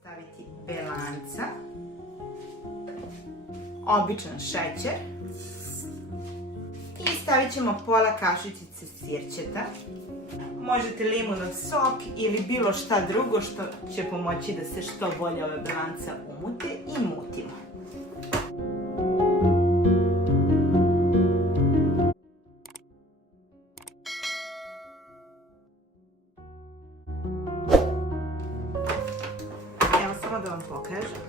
Staviti belanca, običan šećer i stavit ćemo pola kašičice sirćeta. Možete limunov sok ili bilo šta drugo što će pomoći da se što bolje ove belanca umute i mutimo. Evo samo da vam pokažem.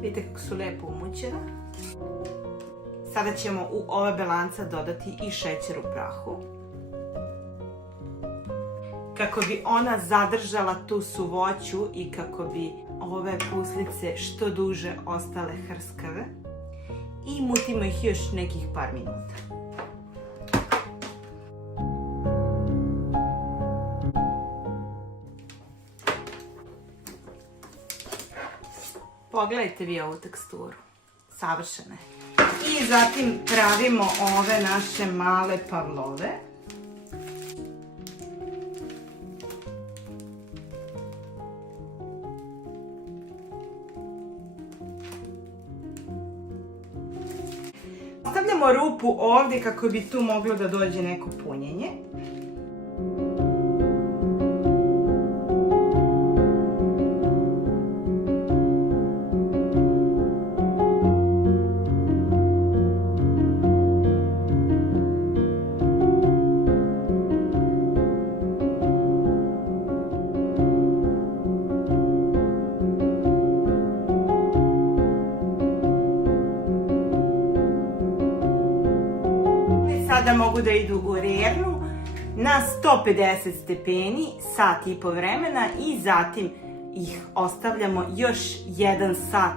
Vidite kako su lepo umućena. Sada ćemo u ova belanca dodati i šećer u prahu. Kako bi ona zadržala tu suvoću i kako bi ove puslice što duže ostale hrskave. I mutimo ih još nekih par minuta. Pogledajte vi ovu teksturu. Savršena je. I zatim pravimo ove naše male pavlove. Ostavljamo rupu ovdje kako bi tu moglo da dođe neko punjenje. Sada mogu da idu u rernu na 150 stepeni, sat i po vremena i zatim ih ostavljamo još 1 sat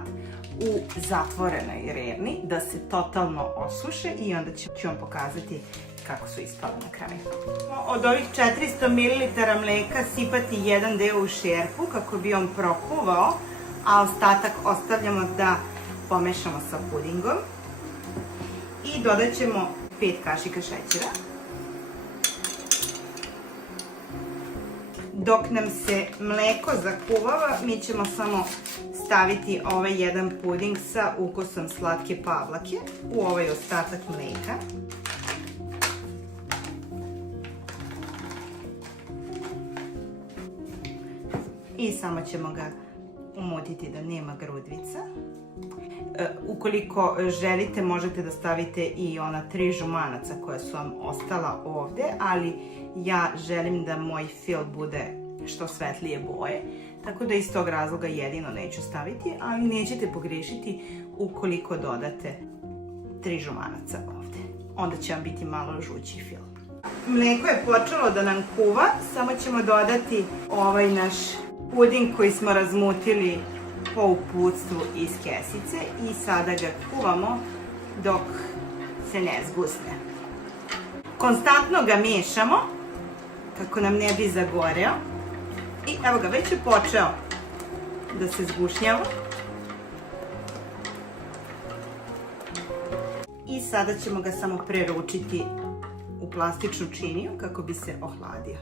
u zatvorenoj rerni da se totalno osuše i onda ću vam pokazati kako su ispale na kraju. Od ovih 400 ml mleka sipati jedan deo u šerpu kako bi on prokuvao, a ostatak ostavljamo da pomešamo sa pudingom i dodat ćemo 5 kašika šećera. Dok nam se mleko zakuvava, mi ćemo samo staviti ovaj jedan puding sa ukusom slatke pavlake u ovaj ostatak mleka. I samo ćemo ga umutiti da nema grudvica. Ukoliko želite, možete da stavite i ona 3 žumanaca koja su vam ostala ovde, ali ja želim da moj fil bude što svetlije boje, tako da iz tog razloga jedino neću staviti, ali nećete pogrešiti ukoliko dodate 3 žumanaca ovde. Onda će vam biti malo žući fil. Mleko je počelo da nam kuva, samo ćemo dodati ovaj naš puding koji smo razmutili po uputstvu iz kesice i sada ga kuvamo dok se ne zgusne. Konstantno ga miješamo kako nam ne bi zagoreo i evo ga, već je počeo da se zgušnjava. I sada ćemo ga samo preručiti u plastičnu činiju kako bi se ohladio.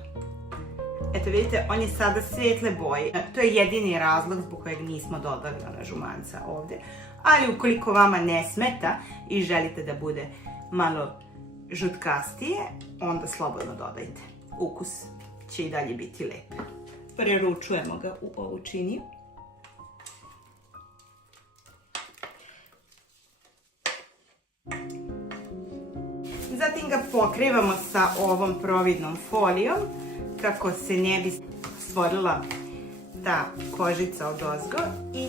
Eto vidite, on je sada svetle boje. To je jedini razlog zbog kojeg nismo dodali ona žumanca ovde. Ali ukoliko vama ne smeta i želite da bude malo žutkastije, onda slobodno dodajte. Ukus će i dalje biti lep. Preručujemo ga u ovu činiju. Zatim ga pokrivamo sa ovom providnom folijom kako se ne bi stvorila ta kožica odozgo i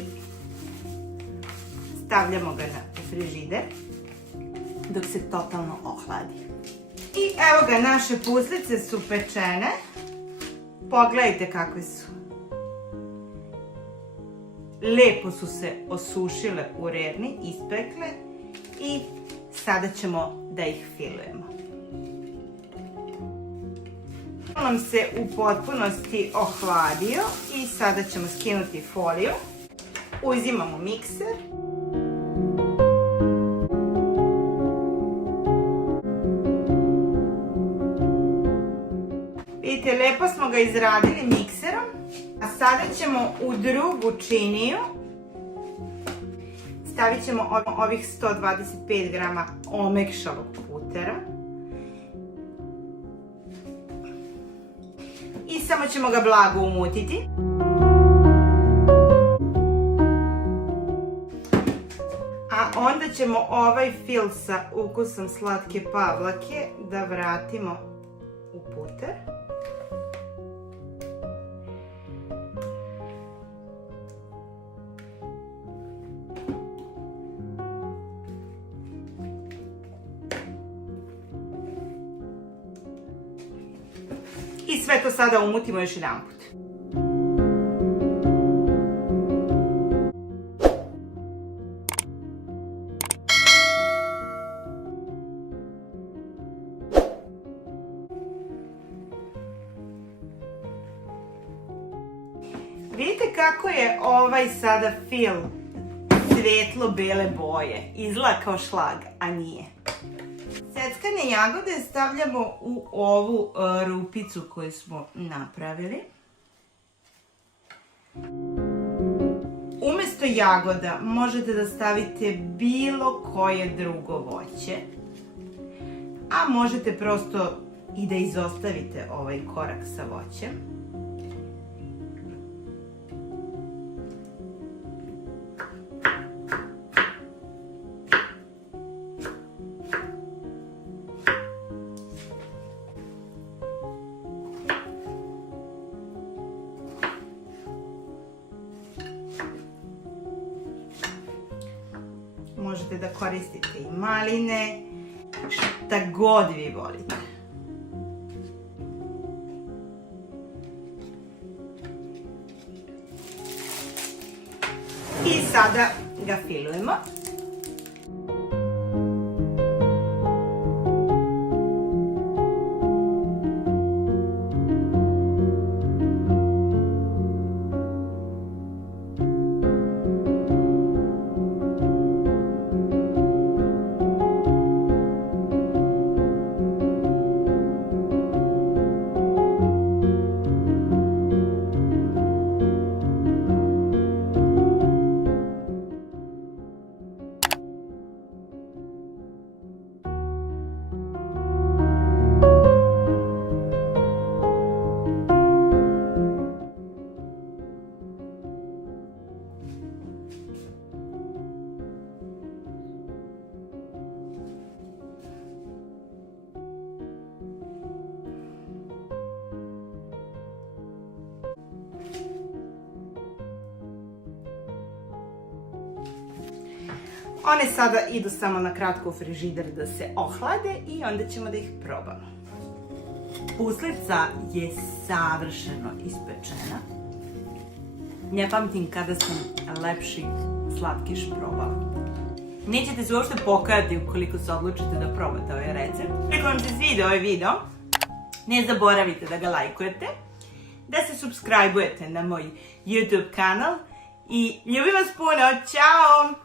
stavljamo ga na frižider dok se totalno ohladi. I evo ga, naše puslice su pečene. Pogledajte kakve su. Lepo su se osušile u rerni, ispekle i sada ćemo da ih filujemo. On se u potpunosti ohladio i sada ćemo skinuti foliju. Uzimamo mikser. Vidite, lepo smo ga izradili mikserom. A sada ćemo u drugu činiju stavit ćemo ovih 125 grama omekšalog putera. I samo ćemo ga blago umutiti. A onda ćemo ovaj fil sa ukusom slatke pavlake da vratimo u puter. I sve to sada umutimo još jedan put. Vidite kako je ovaj sada fil svetlo bele boje. Izgleda kao šlag, a nije. Seckane jagode stavljamo u ovu rupicu koju smo napravili. Umesto jagoda možete da stavite bilo koje drugo voće, a možete prosto i da izostavite ovaj korak sa voćem. Možete da koristite i maline, šta god vi volite. I sada ga filujemo. One sada idu samo na kratko u frižider da se ohlade i onda ćemo da ih probamo. Puslica je savršeno ispečena. Ne pamtim kada sam lepši slatkiš probala. Nećete se uopšte pokajati ukoliko se odlučite da probate ovaj recept. Ako vam se svidio ovaj video, ne zaboravite da ga lajkujete, da se subscribe-ujete na moj YouTube kanal i ljubim vas puno, ćao!